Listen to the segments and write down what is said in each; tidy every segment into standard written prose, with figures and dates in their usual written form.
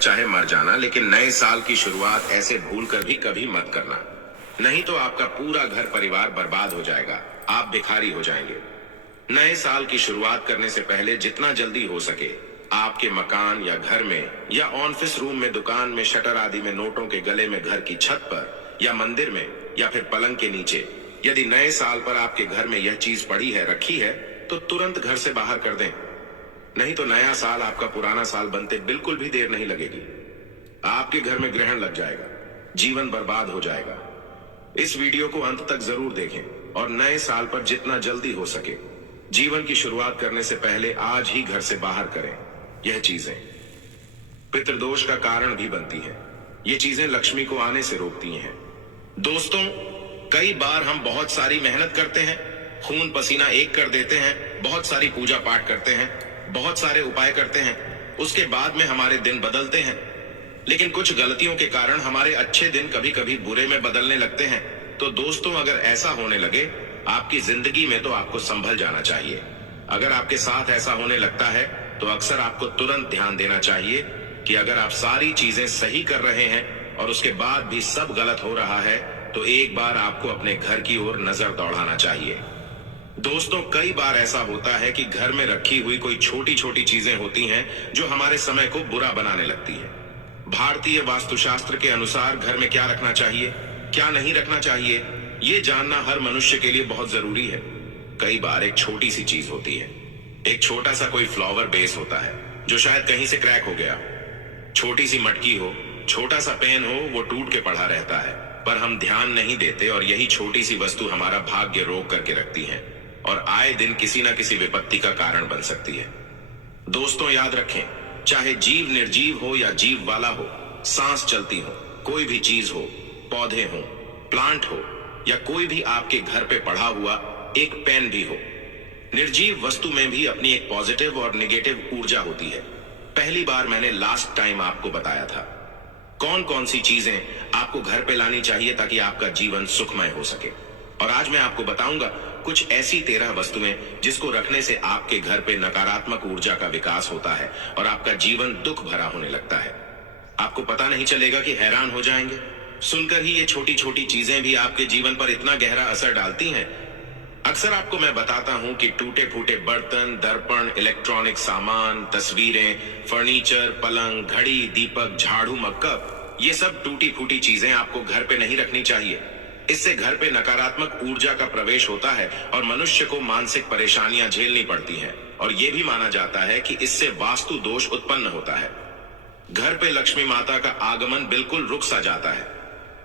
चाहे मर जाना, लेकिन नए साल की शुरुआत ऐसे भूल कर भी कभी मत करना, नहीं तो आपका पूरा घर परिवार बर्बाद हो जाएगा, आप भिखारी हो जाएंगे। नए साल की शुरुआत करने से पहले जितना जल्दी हो सके आपके मकान या घर में या ऑफिस रूम में, दुकान में, शटर आदि में, नोटों के गले में, घर की छत पर या मंदिर में या फिर पलंग के नीचे, यदि नए साल पर आपके घर में यह चीज पड़ी है, रखी है, तो तुरंत घर से बाहर कर दें। नहीं तो नया साल आपका पुराना साल बनते बिल्कुल भी देर नहीं लगेगी। आपके घर में ग्रहण लग जाएगा, जीवन बर्बाद हो जाएगा। इस वीडियो को अंत तक जरूर देखें और नए साल पर जितना जल्दी हो सके जीवन की शुरुआत करने से पहले आज ही घर से बाहर करें। यह चीजें पितृदोष का कारण भी बनती हैं। ये चीजें लक्ष्मी को आने से रोकती हैं। दोस्तों, कई बार हम बहुत सारी मेहनत करते हैं, खून पसीना एक कर देते हैं, बहुत सारी पूजा पाठ करते हैं, बहुत सारे उपाय करते हैं, उसके बाद में हमारे दिन बदलते हैं। लेकिन कुछ गलतियों के कारण हमारे अच्छे दिन कभी कभी बुरे में बदलने लगते हैं। तो दोस्तों, अगर ऐसा होने लगे आपकी जिंदगी में, तो आपको संभल जाना चाहिए। अगर आपके साथ ऐसा होने लगता है तो अक्सर आपको तुरंत ध्यान देना चाहिए कि अगर आप सारी चीजें सही कर रहे हैं और उसके बाद भी सब गलत हो रहा है, तो एक बार आपको अपने घर की ओर नजर दौड़ाना चाहिए। दोस्तों, कई बार ऐसा होता है कि घर में रखी हुई कोई छोटी छोटी चीजें होती हैं जो हमारे समय को बुरा बनाने लगती है। भारतीय वास्तुशास्त्र के अनुसार घर में क्या रखना चाहिए, क्या नहीं रखना चाहिए, ये जानना हर मनुष्य के लिए बहुत जरूरी है। कई बार एक छोटी सी चीज होती है, एक छोटा सा कोई फ्लावर बेस होता है जो शायद कहीं से क्रैक हो गया, छोटी सी मटकी हो, छोटा सा पेन हो, वो टूट के पड़ा रहता है, पर हम ध्यान नहीं देते और यही छोटी सी वस्तु हमारा भाग्य रोक करके रखती है और आए दिन किसी न किसी विपत्ति का कारण बन सकती है। दोस्तों, याद रखें, चाहे जीव निर्जीव हो या जीव वाला हो, सांस चलती हो, कोई भी चीज हो, पौधे हो, प्लांट हो या कोई भी आपके घर पे पड़ा हुआ एक पेन भी हो, निर्जीव वस्तु में भी अपनी एक पॉजिटिव और नेगेटिव ऊर्जा होती है। पहली बार मैंने लास्ट टाइम आपको बताया था कौन कौन सी चीजें आपको घर पे लानी चाहिए ताकि आपका जीवन सुखमय हो सके, और आज मैं आपको बताऊंगा कुछ ऐसी 13 वस्तुएं जिसको रखने से आपके घर पे नकारात्मक ऊर्जा का विकास होता है और आपका जीवन दुख भरा होने लगता है। आपको पता नहीं चलेगा कि हैरान हो जाएंगे सुनकर ही ये छोटी छोटी चीजें भी आपके जीवन पर इतना गहरा असर डालती हैं। अक्सर आपको मैं बताता हूं कि टूटे फूटे बर्तन, दर्पण, इलेक्ट्रॉनिक सामान, तस्वीरें, फर्नीचर, पलंग, घड़ी, दीपक, झाड़ू, मक्कप, ये सब टूटी फूटी चीजें आपको घर पे नहीं रखनी चाहिए। इससे घर पे नकारात्मक ऊर्जा का प्रवेश होता है और मनुष्य को मानसिक परेशानियां झेलनी पड़ती हैं, और यह भी माना जाता है कि इससे वास्तु दोष उत्पन्न होता है। घर पे लक्ष्मी माता का आगमन बिल्कुल रुक सा जाता है।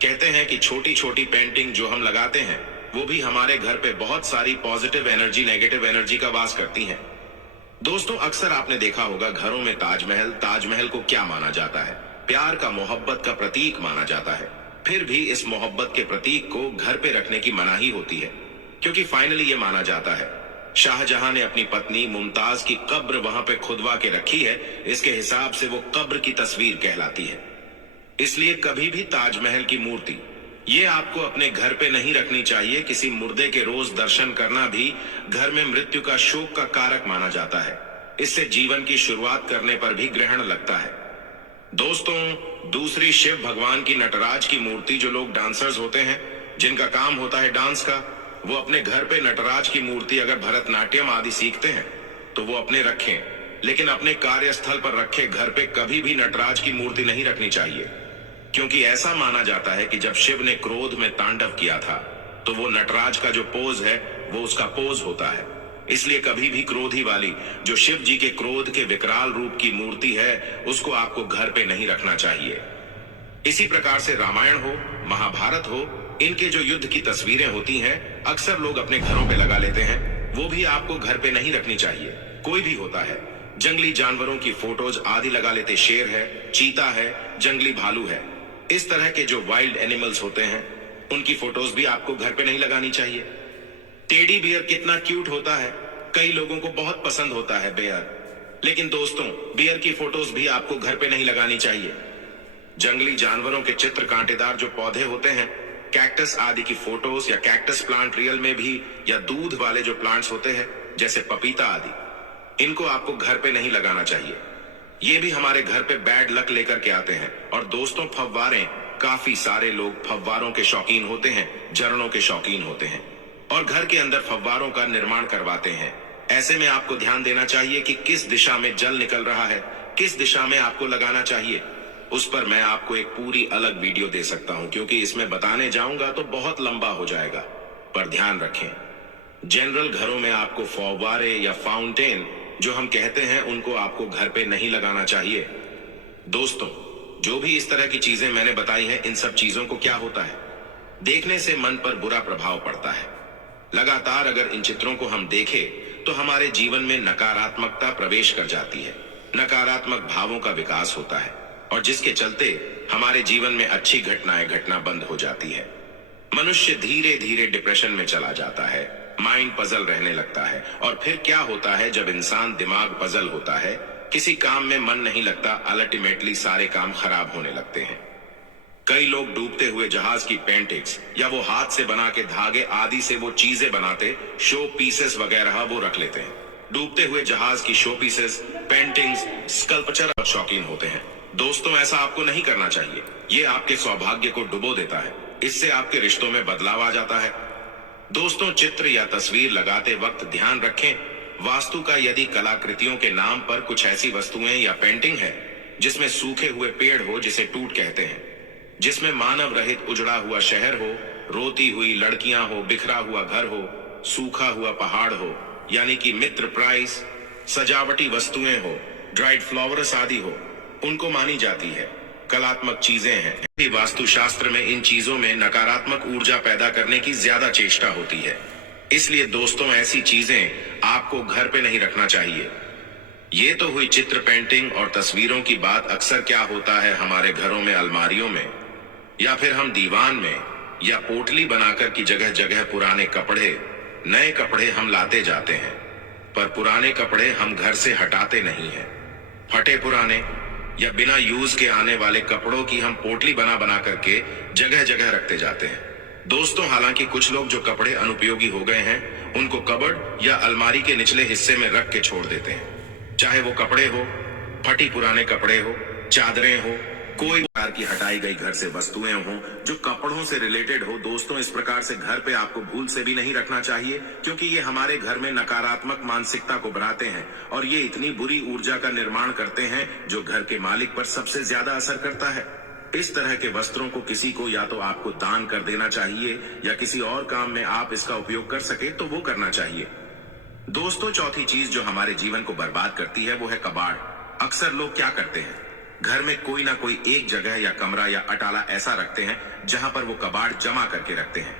कहते हैं कि छोटी छोटी पेंटिंग जो हम लगाते हैं वो भी हमारे घर पे बहुत सारी पॉजिटिव एनर्जी, नेगेटिव एनर्जी का वास करती हैं। दोस्तों, अक्सर आपने देखा होगा घरों में ताजमहल, ताजमहल को क्या माना जाता है? प्यार का, मोहब्बत का प्रतीक माना जाता है। फिर भी इस मोहब्बत के प्रतीक को घर पे रखने की मनाही होती है, क्योंकि फाइनली ये माना जाता है शाहजहां ने अपनी पत्नी मुमताज की कब्र वहां पे खुदवा के रखी है, इसके हिसाब से वो कब्र की तस्वीर कहलाती है। इसलिए कभी भी ताजमहल की मूर्ति ये आपको अपने घर पे नहीं रखनी चाहिए। किसी मुर्दे के रोज दर्शन करना भी घर में मृत्यु का शोक का कारक माना जाता है। इससे जीवन की शुरुआत करने पर भी ग्रहण लगता है। दोस्तों, दूसरी शिव भगवान की नटराज की मूर्ति, जो लोग डांसर्स होते हैं, जिनका काम होता है डांस का, वो अपने घर पे नटराज की मूर्ति अगर भरतनाट्यम आदि सीखते हैं तो वो अपने रखें, लेकिन अपने कार्यस्थल पर रखे घर पे कभी भी नटराज की मूर्ति नहीं रखनी चाहिए, क्योंकि ऐसा माना जाता है कि जब शिव ने क्रोध में तांडव किया था तो वो नटराज का जो पोज है वो उसका पोज होता है। इसलिए कभी भी क्रोधी वाली, जो शिव जी के क्रोध के विकराल रूप की मूर्ति है, उसको आपको घर पे नहीं रखना चाहिए। इसी प्रकार से रामायण हो, महाभारत हो, इनके जो युद्ध की तस्वीरें होती हैं अक्सर लोग अपने घरों पे लगा लेते हैं, वो भी आपको घर पे नहीं रखनी चाहिए। कोई भी होता है, जंगली जानवरों की फोटोज आदि लगा लेते, शेर है, चीता है, जंगली भालू है, इस तरह के जो वाइल्ड एनिमल्स होते हैं उनकी फोटोज भी आपको घर पे नहीं लगानी चाहिए। टेडी बियर कितना क्यूट होता है, कई लोगों को बहुत पसंद होता है बियर, लेकिन दोस्तों, बियर की फोटोज भी आपको घर पे नहीं लगानी चाहिए। जंगली जानवरों के चित्र, कांटेदार जो पौधे होते हैं, कैक्टस आदि की फोटोज या कैक्टस प्लांट रियल में भी, या दूध वाले जो प्लांट्स होते हैं जैसे पपीता आदि, इनको आपको घर पे नहीं लगाना चाहिए। ये भी हमारे घर पे बैड लक लेकर के आते हैं। और दोस्तों, फव्वारें, काफी सारे लोग फव्वारों के शौकीन होते हैं, झरनों के शौकीन होते हैं और घर के अंदर फव्वारों का निर्माण करवाते हैं। ऐसे में आपको ध्यान देना चाहिए कि किस दिशा में जल निकल रहा है, किस दिशा में आपको लगाना चाहिए। उस पर मैं आपको एक पूरी अलग वीडियो दे सकता हूं, क्योंकि इसमें बताने जाऊंगा तो बहुत लंबा हो जाएगा। पर ध्यान रखें, जनरल घरों में आपको फव्वारे या फाउंटेन जो हम कहते हैं, उनको आपको घर पे नहीं लगाना चाहिए। दोस्तों, जो भी इस तरह की चीजें मैंने बताई हैं, इन सब चीजों को क्या होता है, देखने से मन पर बुरा प्रभाव पड़ता है। लगातार अगर इन चित्रों को हम देखें तो हमारे जीवन में नकारात्मकता प्रवेश कर जाती है, नकारात्मक भावों का विकास होता है और जिसके चलते हमारे जीवन में अच्छी घटनाएं घटना बंद हो जाती है। मनुष्य धीरे धीरे डिप्रेशन में चला जाता है, माइंड पजल रहने लगता है। और फिर क्या होता है, जब इंसान दिमाग पजल होता है, किसी काम में मन नहीं लगता, अल्टीमेटली सारे काम खराब होने लगते हैं। कई लोग डूबते हुए जहाज की पेंटिंग्स या वो हाथ से बना के धागे आदि से वो चीजें बनाते, शो पीसेस वगैरह वो रख लेते हैं। डूबते हुए जहाज की शो पीसेस, पेंटिंग्स, स्कल्पचर शौकीन होते हैं। दोस्तों, ऐसा आपको नहीं करना चाहिए। ये आपके सौभाग्य को डुबो देता है, इससे आपके रिश्तों में बदलाव आ जाता है। दोस्तों, चित्र या तस्वीर लगाते वक्त ध्यान रखें, वास्तु का यदि कलाकृतियों के नाम पर कुछ ऐसी वस्तुएं या पेंटिंग है जिसमें सूखे हुए पेड़ हो, जिसे टूट कहते हैं, जिसमें मानव रहित उजड़ा हुआ शहर हो, रोती हुई लड़कियां हो, बिखरा हुआ घर हो, सूखा हुआ पहाड़ हो, यानी कि मित्र प्राइस, सजावटी वस्तुएं हो, ड्राइड फ्लावर्स आदि हो, उनको मानी जाती है कलात्मक चीजें हैं। वास्तुशास्त्र में इन चीजों में नकारात्मक ऊर्जा पैदा करने की ज्यादा चेष्टा होती है। इसलिए दोस्तों, ऐसी चीजें आपको घर पे नहीं रखना चाहिए। ये तो हुई चित्र, पेंटिंग और तस्वीरों की बात। अक्सर क्या होता है, हमारे घरों में अलमारियों में या फिर हम दीवान में या पोटली बनाकर की जगह जगह पुराने कपड़े, नए कपड़े हम लाते जाते हैं, पर पुराने कपड़े हम घर से हटाते नहीं हैं। फटे पुराने या बिना यूज के आने वाले कपड़ों की हम पोटली बना बना करके जगह जगह रखते जाते हैं। दोस्तों, हालांकि कुछ लोग जो कपड़े अनुपयोगी हो गए हैं, उनको कबर्ड या अलमारी के निचले हिस्से में रख के छोड़ देते हैं। चाहे वो कपड़े हो, फटी पुराने कपड़े हो, चादरें हो, कोई प्रकार की हटाई गई घर से वस्तुएं हो जो कपड़ों से रिलेटेड हो। दोस्तों, इस प्रकार से घर पे आपको भूल से भी नहीं रखना चाहिए, क्योंकि ये हमारे घर में नकारात्मक मानसिकता को बढ़ाते हैं और ये इतनी बुरी ऊर्जा का निर्माण करते हैं जो घर के मालिक पर सबसे ज्यादा असर करता है। इस तरह के वस्त्रों को किसी को या तो आपको दान कर देना चाहिए या किसी और काम में आप इसका उपयोग कर सके तो वो करना चाहिए। दोस्तों, चौथी चीज जो हमारे जीवन को बर्बाद करती है वो है कबाड़। अक्सर लोग क्या करते हैं, घर में कोई ना कोई एक जगह या कमरा या अटाला ऐसा रखते हैं जहां पर वो कबाड़ जमा करके रखते हैं।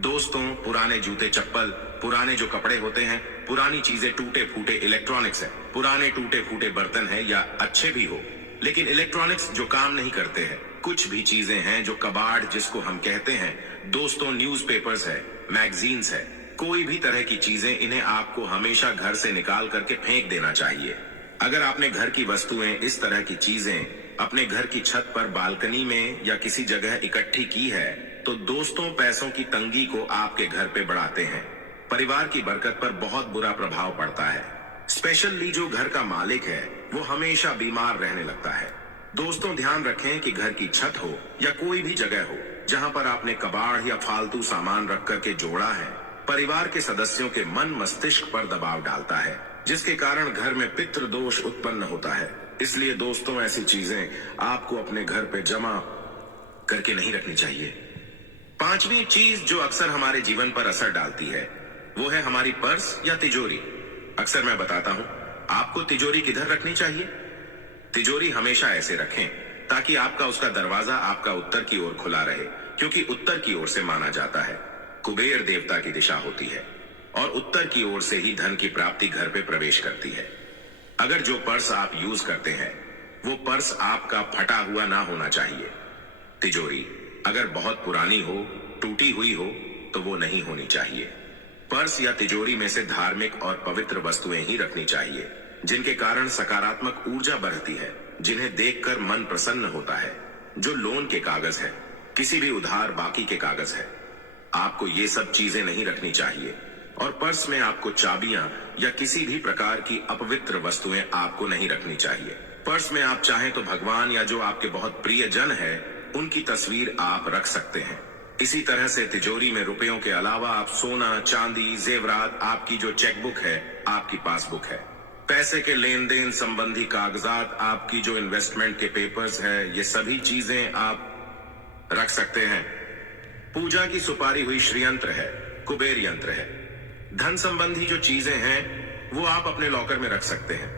दोस्तों, पुराने जूते चप्पल, पुराने जो कपड़े होते हैं, पुरानी चीजें, टूटे फूटे इलेक्ट्रॉनिक्स है, पुराने टूटे फूटे बर्तन है या अच्छे भी हो लेकिन इलेक्ट्रॉनिक्स जो काम नहीं करते हैं, कुछ भी चीजें हैं जो कबाड़ जिसको हम कहते हैं। दोस्तों, न्यूज़पेपर्स है, मैगजीन्स है, कोई भी तरह की चीजें, इन्हें आपको हमेशा घर से निकाल करके फेंक देना चाहिए। अगर आपने घर की वस्तुएं, इस तरह की चीजें अपने घर की छत पर, बालकनी में या किसी जगह इकट्ठी की है तो दोस्तों, पैसों की तंगी को आपके घर पे बढ़ाते हैं। परिवार की बरकत पर बहुत बुरा प्रभाव पड़ता है। स्पेशली जो घर का मालिक है वो हमेशा बीमार रहने लगता है। दोस्तों, ध्यान रखें कि घर की छत हो या कोई भी जगह हो जहां पर आपने कबाड़ या फालतू सामान रख करके जोड़ा है, परिवार के सदस्यों के मन मस्तिष्क पर दबाव डालता है, जिसके कारण घर में पितृ दोष उत्पन्न होता है। इसलिए दोस्तों, ऐसी चीजें आपको अपने घर पे जमा करके नहीं रखनी चाहिए। पांचवी चीज जो अक्सर हमारे जीवन पर असर डालती है वो है हमारी पर्स या तिजोरी। अक्सर मैं बताता हूं, आपको तिजोरी किधर रखनी चाहिए। तिजोरी हमेशा ऐसे रखें ताकि आपका उसका दरवाजा आपका उत्तर की ओर खुला रहे, क्योंकि उत्तर की ओर से माना जाता है कुबेर देवता की दिशा होती है और उत्तर की ओर से ही धन की प्राप्ति घर पे प्रवेश करती है। अगर जो पर्स आप यूज करते हैं वो पर्स आपका फटा हुआ ना होना चाहिए। तिजोरी अगर बहुत पुरानी हो, टूटी हुई हो तो वो नहीं होनी चाहिए। पर्स या तिजोरी में से धार्मिक और पवित्र वस्तुएं ही रखनी चाहिए, जिनके कारण सकारात्मक ऊर्जा बढ़ती है, जिन्हें देखकर मन प्रसन्न होता है। जो लोन के कागज है, किसी भी उधार बाकी के कागज है, आपको ये सब चीजें नहीं रखनी चाहिए। और पर्स में आपको चाबियां या किसी भी प्रकार की अपवित्र वस्तुएं आपको नहीं रखनी चाहिए। पर्स में आप चाहें तो भगवान या जो आपके बहुत प्रिय जन है उनकी तस्वीर आप रख सकते हैं। इसी तरह से तिजोरी में रुपयों के अलावा आप सोना, चांदी, जेवरात, आपकी जो चेकबुक है, आपकी पासबुक है, पैसे के लेन देन संबंधी कागजात, आपकी जो इन्वेस्टमेंट के पेपर्स है, ये सभी चीजें आप रख सकते हैं। पूजा की सुपारी हुई श्रीयंत्र है, कुबेर यंत्र है, धन संबंधी जो चीजें हैं वो आप अपने लॉकर में रख सकते हैं।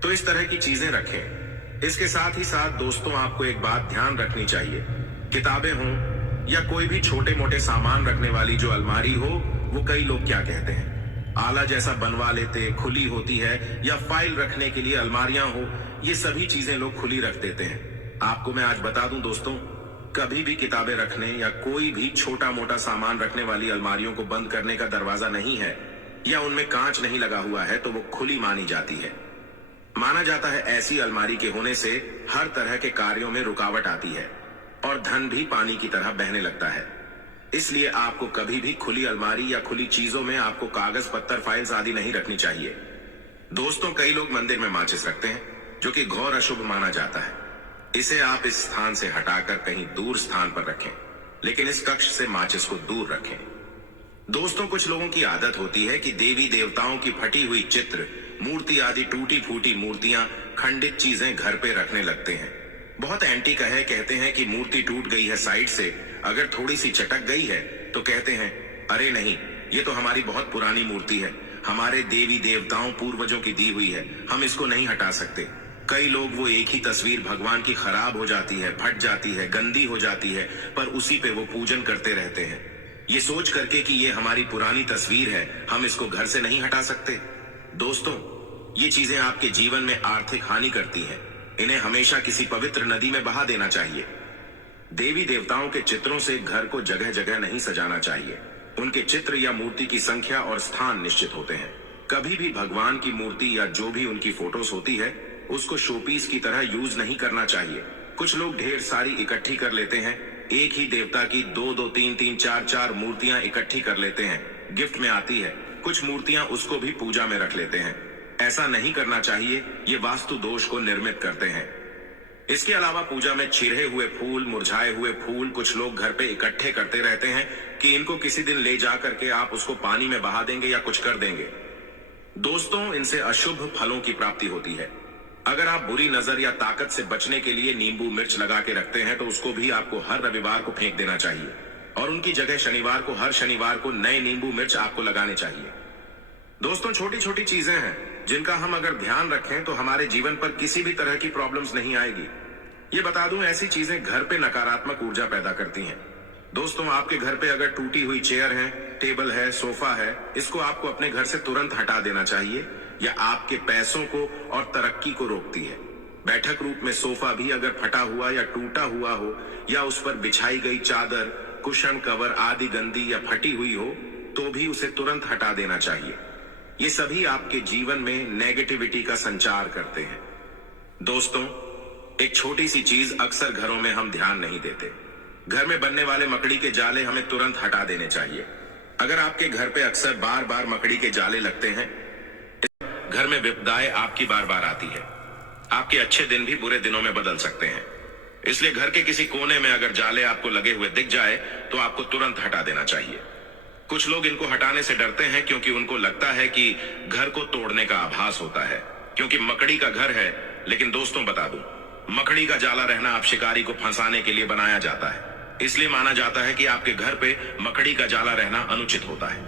तो इस तरह की चीजें रखें। इसके साथ ही साथ दोस्तों आपको एक बात ध्यान रखनी चाहिए, किताबें हों या कोई भी छोटे मोटे सामान रखने वाली जो अलमारी हो, वो कई लोग क्या कहते हैं, आला जैसा बनवा लेते, खुली होती है, या फाइल रखने के लिए अलमारियां हो, ये सभी चीजें लोग खुली रख देते हैं। आपको मैं आज बता दूं दोस्तों, कभी भी किताबें रखने या कोई भी छोटा मोटा सामान रखने वाली अलमारियों को बंद करने का दरवाजा नहीं है, या उनमें कांच नहीं लगा हुआ है तो वो खुली मानी जाती है। माना जाता है ऐसी अलमारी के होने से हर तरह के कार्यों में रुकावट आती है और धन भी पानी की तरह बहने लगता है। इसलिए आपको कभी भी खुली अलमारी या खुली चीजों में आपको कागज पत्तर, फाइल्स आदि नहीं रखनी चाहिए। दोस्तों कई लोग मंदिर में माचिस रखते हैं, जो कि घोर अशुभ माना जाता है। इसे आप इस स्थान से हटाकर कहीं दूर स्थान पर रखें, लेकिन इस कक्ष से माचिस को दूर रखें। दोस्तों कुछ लोगों की आदत होती है कि देवी देवताओं की फटी हुई चित्र, मूर्ति आदि टूटी फूटी मूर्तियां, खंडित चीजें घर पे रखने लगते हैं। बहुत एंटी का है, कहते हैं कि मूर्ति टूट गई है साइड से, अगर थोड़ी सी चटक गई है तो कहते हैं अरे नहीं, ये तो हमारी बहुत पुरानी मूर्ति है, हमारे देवी देवताओं पूर्वजों की दी हुई है, हम इसको नहीं हटा सकते। कई लोग वो एक ही तस्वीर भगवान की खराब हो जाती है, फट जाती है, गंदी हो जाती है, पर उसी पे वो पूजन करते रहते हैं, ये सोच करके कि ये हमारी पुरानी तस्वीर है, हम इसको घर से नहीं हटा सकते। दोस्तों ये चीजें आपके जीवन में आर्थिक हानि करती हैं, इन्हें हमेशा किसी पवित्र नदी में बहा देना चाहिए। देवी देवताओं के चित्रों से घर को जगह जगह नहीं सजाना चाहिए। उनके चित्र या मूर्ति की संख्या और स्थान निश्चित होते हैं। कभी भी भगवान की मूर्ति या जो भी उनकी फोटोज होती है उसको शोपीस की तरह यूज नहीं करना चाहिए। कुछ लोग ढेर सारी इकट्ठी कर लेते हैं, एक ही देवता की दो दो तीन तीन चार चार मूर्तियां इकट्ठी कर लेते हैं, गिफ्ट में आती है। कुछ मूर्तियां उसको भी पूजा में रख लेते हैं। ऐसा नहीं करना चाहिए, ये वास्तु दोष को निर्मित करते हैं। इसके अलावा पूजा में छिरे हुए फूल, मुरझाए हुए फूल कुछ लोग घर पे इकट्ठे करते रहते हैं कि इनको किसी दिन ले जा करके आप उसको पानी में बहा देंगे या कुछ कर देंगे। दोस्तों इनसे अशुभ फलों की प्राप्ति होती है। अगर आप बुरी नजर या ताकत से बचने के लिए नींबू मिर्च लगा के रखते हैं तो उसको भी आपको हर रविवार को फेंक देना चाहिए और उनकी जगह शनिवार को, हर शनिवार को नए नींबू मिर्च आपको लगाने चाहिए। दोस्तों छोटी छोटी चीजें हैं जिनका हम अगर ध्यान रखें तो हमारे जीवन पर किसी भी तरह की प्रॉब्लम्स नहीं आएगी। ये बता दूं, ऐसी चीजें घर पे नकारात्मक ऊर्जा पैदा करती हैं। दोस्तों आपके घर पे अगर टूटी हुई चेयर है, टेबल है, सोफा है, इसको आपको अपने घर से तुरंत हटा देना चाहिए, या आपके पैसों को और तरक्की को रोकती है। बैठक रूप में सोफा भी अगर फटा हुआ या टूटा हुआ हो, या उस पर बिछाई गई चादर, कुशन, कवर आदि गंदी या फटी हुई हो, तो भी उसे तुरंत हटा देना चाहिए। ये सभी आपके जीवन में नेगेटिविटी का संचार करते हैं। दोस्तों एक छोटी सी चीज अक्सर घरों में हम ध्यान नहीं देते। घर में बनने वाले मकड़ी के जाले हमें तुरंत हटा देने चाहिए। अगर आपके घर पे अक्सर बार बार मकड़ी के जाले लगते हैं, घर में विपदाएं आपकी बार बार आती है। आपके अच्छे दिन भी बुरे दिनों में बदल सकते हैं। इसलिए घर के किसी कोने में अगर जाले आपको लगे हुए दिख जाए तो आपको तुरंत हटा देना चाहिए। कुछ लोग इनको हटाने से डरते हैं क्योंकि उनको लगता है कि घर को तोड़ने का आभास होता है, क्योंकि मकड़ी का घर है। लेकिन दोस्तों बता दूं, मकड़ी का जाला रहना आप शिकारी को फंसाने के लिए बनाया जाता है। इसलिए माना जाता है कि आपके घर पे मकड़ी का जाला रहना अनुचित होता है।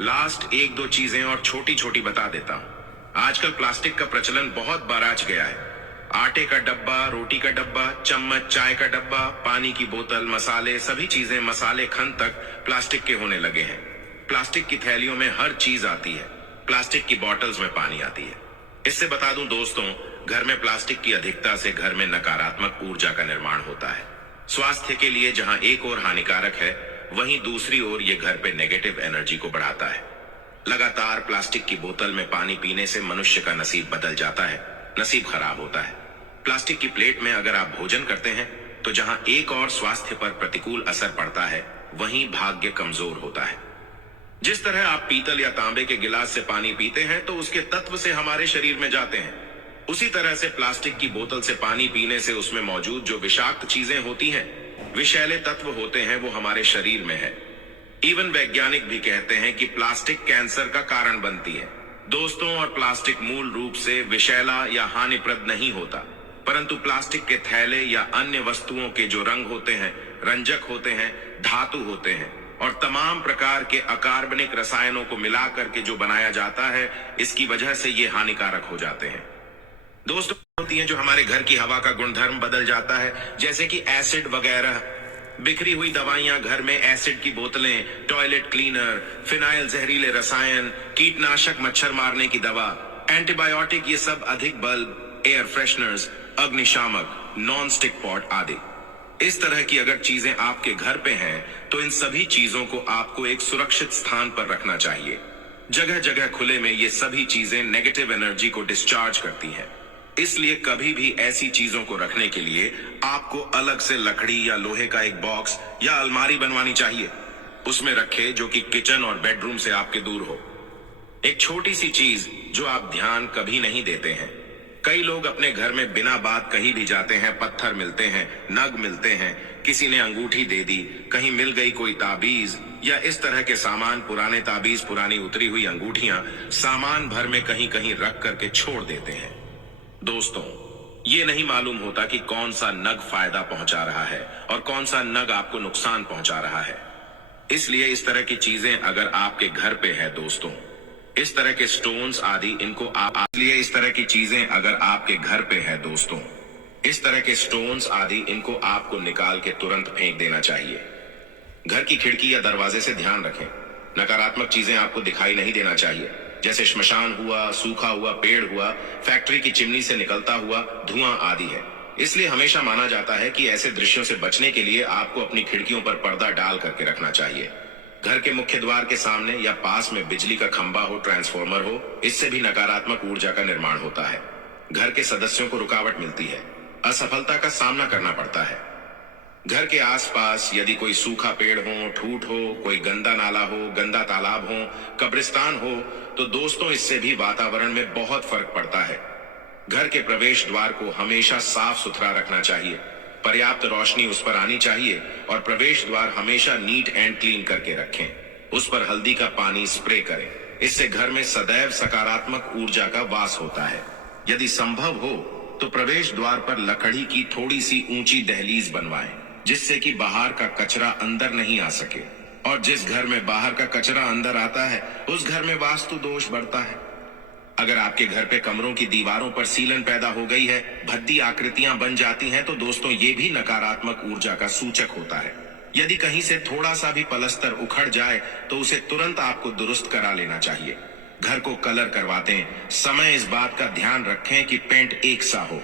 लास्ट एक दो चीजें और छोटी छोटी बता देता हूं। आजकल प्लास्टिक का प्रचलन बहुत बराच गया है। आटे का डब्बा, रोटी का डब्बा, चम्मच, चाय का डब्बा, पानी की बोतल, मसाले, सभी चीजें मसाले खंड तक प्लास्टिक के होने लगे हैं। प्लास्टिक की थैलियों में हर चीज आती है। प्लास्टिक की बॉटल्स में पानी आती है। इससे बता दूं दोस्तों, घर में प्लास्टिक की अधिकता से घर में नकारात्मक ऊर्जा का निर्माण होता है। स्वास्थ्य के लिए जहां एक ओर हानिकारक है, वहीं दूसरी ओर ये घर पे नेगेटिव एनर्जी को बढ़ाता है। लगातार प्लास्टिक की बोतल में पानी पीने से मनुष्य का नसीब बदल जाता है, नसीब खराब होता है। प्लास्टिक की प्लेट में अगर आप भोजन करते हैं तो जहां एक और स्वास्थ्य पर प्रतिकूल असर पड़ता है, वहीं भाग्य कमजोर होता है। जिस तरह आप पीतल या तांबे के गिलास से पानी पीते हैं तो उसके तत्व से हमारे शरीर में जाते हैं, उसी तरह से प्लास्टिक की बोतल से पानी पीने से उसमें मौजूद जो विषाक्त चीजें होती हैं, विषैले तत्व होते हैं, वो हमारे शरीर में है। इवन वैज्ञानिक भी कहते हैं कि प्लास्टिक कैंसर का कारण बनती है। दोस्तों, और प्लास्टिक मूल रूप से विषैला या हानिप्रद नहीं होता, परंतु प्लास्टिक के थैले या अन्य वस्तुओं के जो रंग होते हैं, रंजक होते हैं, धातु होते हैं और तमाम प्रकार के अकार्बनिक रसायनों को मिलाकर के जो बनाया जाता है, इसकी वजह से ये हानिकारक हो जाते हैं। दोस्तों, होती हैं जो हमारे घर की हवा का गुणधर्म बदल जाता है, जैसे कि एसिड वगैरह। बिखरी हुई दवाइयां, घर में एसिड की बोतलें, टॉयलेट क्लीनर, फिनाइल, जहरीले रसायन, कीटनाशक, मच्छर मारने की दवा, एंटीबायोटिक, ये सब अधिक बल्ब, एयर फ्रेशनर्स, अग्निशामक, नॉन स्टिक पॉट आदि। इस तरह की अगर चीजें आपके घर पे हैं, तो इन सभी चीजों को आपको एक सुरक्षित स्थान पर रखना चाहिए। जगह जगह खुले में ये सभी चीजें नेगेटिव एनर्जी को डिस्चार्ज करती हैं। इसलिए कभी भी ऐसी चीजों को रखने के लिए आपको अलग से लकड़ी या लोहे का एक बॉक्स या अलमारी बनवानी चाहिए। उसमें रखे, जो कि किचन और बेडरूम से आपके दूर हो। एक छोटी सी चीज जो आप ध्यान कभी नहीं देते हैं। कई लोग अपने घर में बिना बात कहीं भी जाते हैं, पत्थर मिलते हैं, नग मिलते हैं, किसी ने अंगूठी दे दी, कहीं मिल गई कोई ताबीज या इस तरह के सामान, पुराने ताबीज, पुरानी उतरी हुई अंगूठियां सामान भर में कहीं कहीं रख करके छोड़ देते हैं। दोस्तों, ये नहीं मालूम होता कि कौन सा नग फायदा पहुंचा रहा है और कौन सा नग आपको नुकसान पहुंचा रहा है। इसलिए इस तरह की चीजें अगर आपके घर पे है दोस्तों, इस तरह के स्टोन्स आदि, इनको इसलिए इस तरह की चीजें अगर आपके घर पे है दोस्तों, इस तरह के स्टोन्स आदि, इनको आपको निकाल के तुरंत फेंक देना चाहिए। घर की खिड़की या दरवाजे से ध्यान रखें। नकारात्मक चीजें आपको दिखाई नहीं देना चाहिए, जैसे श्मशान हुआ, सूखा हुआ पेड़ हुआ, फैक्ट्री की चिमनी से निकलता हुआ धुआं आदि है। इसलिए हमेशा माना जाता है कि ऐसे दृश्यों से बचने के लिए आपको अपनी खिड़कियों पर पर्दा डाल करके रखना चाहिए। घर के मुख्य द्वार के सामने या पास में बिजली का खंभा हो, ट्रांसफॉर्मर हो, इससे भी नकारात्मक ऊर्जा का निर्माण होता है। घर के सदस्यों को रुकावट मिलती है, असफलता का सामना करना पड़ता है। घर के आसपास यदि कोई सूखा पेड़ हो, ठूठ हो, कोई गंदा नाला हो, गंदा तालाब हो, कब्रिस्तान हो, तो दोस्तों इससे भी वातावरण में बहुत फर्क पड़ता है। घर के प्रवेश द्वार को हमेशा साफ सुथरा रखना चाहिए, पर्याप्त रोशनी उस पर आनी चाहिए और प्रवेश द्वार हमेशा नीट एंड क्लीन करके रखें। उस पर हल्दी का पानी स्प्रे करें, इससे घर में सदैव सकारात्मक ऊर्जा का वास होता है। यदि संभव हो तो प्रवेश द्वार पर लकड़ी की थोड़ी सी ऊंची दहलीज बनवाएं, जिससे कि बाहर का कचरा अंदर नहीं आ सके। और जिस घर में बाहर का कचरा अंदर आता है, उस घर में वास्तु दोष बढ़ता है। अगर आपके घर पे कमरों की दीवारों पर सीलन पैदा हो गई है, भद्दी आकृतियां बन जाती हैं, तो दोस्तों ये भी नकारात्मक ऊर्जा का सूचक होता है। यदि कहीं से थोड़ा सा भी पलस्तर उखड़ जाए तो उसे तुरंत आपको दुरुस्त करा लेना चाहिए। घर को कलर करवाते समय इस बात का ध्यान रखें कि पेंट एक सा हो।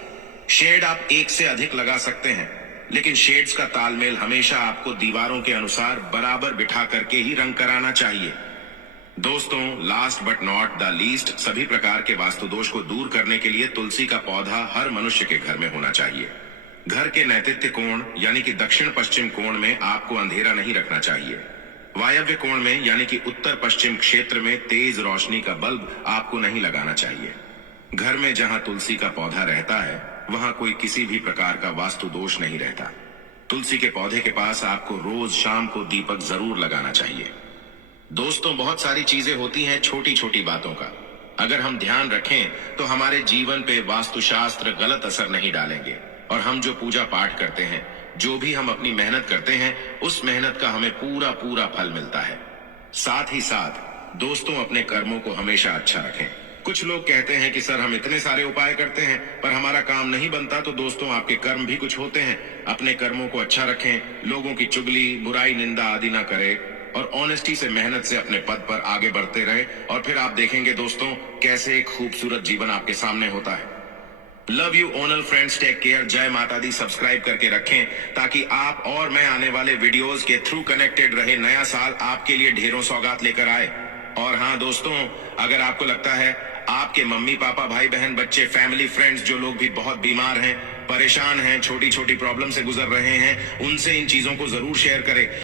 शेड आप एक से अधिक लगा सकते हैं, लेकिन शेड्स का तालमेल हमेशा आपको दीवारों के अनुसार बराबर बिठा करके ही रंग कराना चाहिए। दोस्तों, last but not the least, सभी प्रकार के वास्तु दोष को दूर करने के लिए तुलसी का पौधा हर मनुष्य के घर में होना चाहिए। घर के नैऋत्य कोण यानी कि दक्षिण पश्चिम कोण में आपको अंधेरा नहीं रखना चाहिए। वायव्य कोण में यानी कि उत्तर पश्चिम क्षेत्र में तेज रोशनी का बल्ब आपको नहीं लगाना चाहिए। घर में जहां तुलसी का पौधा रहता है, वहां कोई किसी भी प्रकार का वास्तु दोष नहीं रहता। तुलसी के पौधे के पास आपको रोज शाम को दीपक जरूर लगाना चाहिए। दोस्तों, बहुत सारी चीजें होती हैं छोटी छोटी बातों का। अगर हम ध्यान रखें तो हमारे जीवन पे वास्तुशास्त्र गलत असर नहीं डालेंगे और हम जो पूजा पाठ करते हैं, जो भी हम अपनी मेहनत करते हैं, उस मेहनत का हमें पूरा पूरा फल मिलता है। साथ ही साथ दोस्तों, अपने कर्मों को हमेशा अच्छा रखें। कुछ लोग कहते हैं कि सर हम इतने सारे उपाय करते हैं पर हमारा काम नहीं बनता, तो दोस्तों आपके कर्म भी कुछ होते हैं। अपने कर्मों को अच्छा रखें, लोगों की चुगली, बुराई, निंदा आदि ना करें और ऑनेस्टी से, मेहनत से अपने पद पर आगे बढ़ते रहे और फिर आप देखेंगे दोस्तों कैसे एक खूबसूरत जीवन आपके सामने होता है। लव यू ओनल फ्रेंड्स, टेक केयर, जय माता दी। सब्सक्राइब करके रखें ताकि आप और मैं आने वाले वीडियोस के थ्रू कनेक्टेड रहे। नया साल आपके लिए ढेरों सौगात लेकर आए। और हाँ दोस्तों, अगर आपको लगता है आपके मम्मी पापा, भाई बहन, बच्चे, फैमिली, फ्रेंड्स, जो लोग भी बहुत बीमार हैं, परेशान हैं, छोटी छोटी प्रॉब्लम से गुजर रहे हैं, उनसे इन चीजों को जरूर शेयर करें।